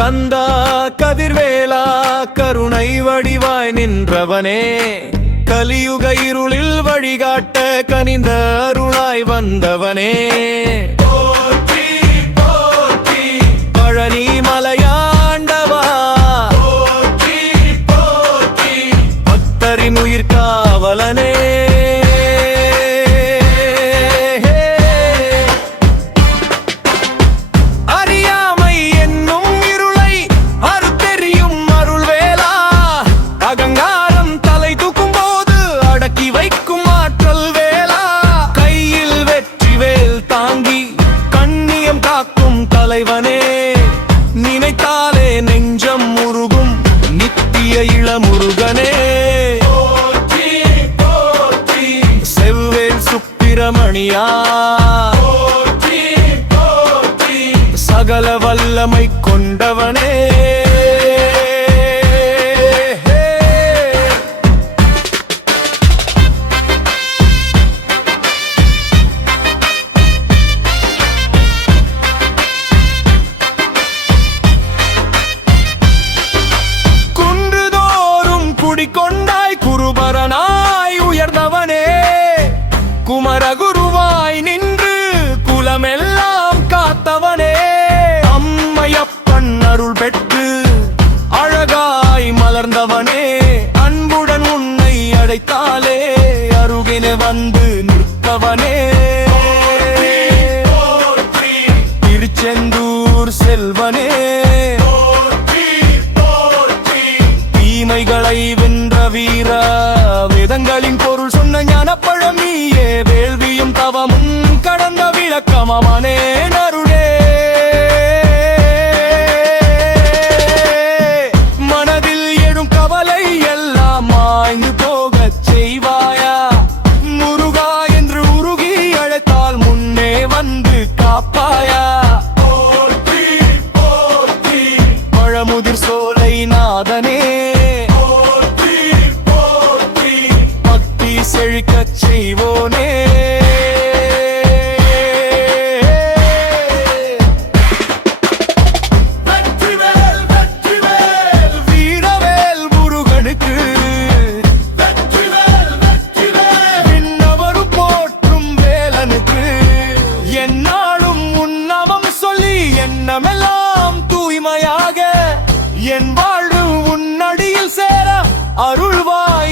கந்தா கதிர்வேலா கருணை வடிவாய் நின்றவனே. கலியுக இருளில் வழிகாட்ட கனிந்த அருளாய் வந்தவனே. பழனி மலையாண்டவா. பக்தரின் உயிர்க்க நெஞ்சம் முருகும் நித்திய இளமுருகனே. செவ்வேல் சுப்பிரமணியா. சகல வல்லமை கொண்டவனே. கொண்டாய் குருபரனாய் உயர்ந்தவனே. குமரகுருவாய் நின்று குலமெல்லாம் காத்தவனே. அம்மையப்பன் அருள் பெற்று அழகாய் மலர்ந்தவனே. அன்புடன் உன்னை அழைத்தாலே அருகின வந்து நிற்பவனே திருச்செந்தூர் செல்வனே. வேதங்களின் பொருள் சொன்ன ஞான பழமியே வேள்வியும் தவமும் கடந்த விளக்கமனே நருளே மனதில் எழும் கவலை எல்லாம் மாய்ந்து போகச் செய்வாயா? முருகா என்று உருகி அழைத்தால் முன்னே வந்து காப்பாயா? பழமுதிர் சோலை நாதனே. செய்வோனே. எண்ணமெல்லாம் தூய்மையாக. என் வாழ்வு உன்னடியில் சேர அருள்வாய்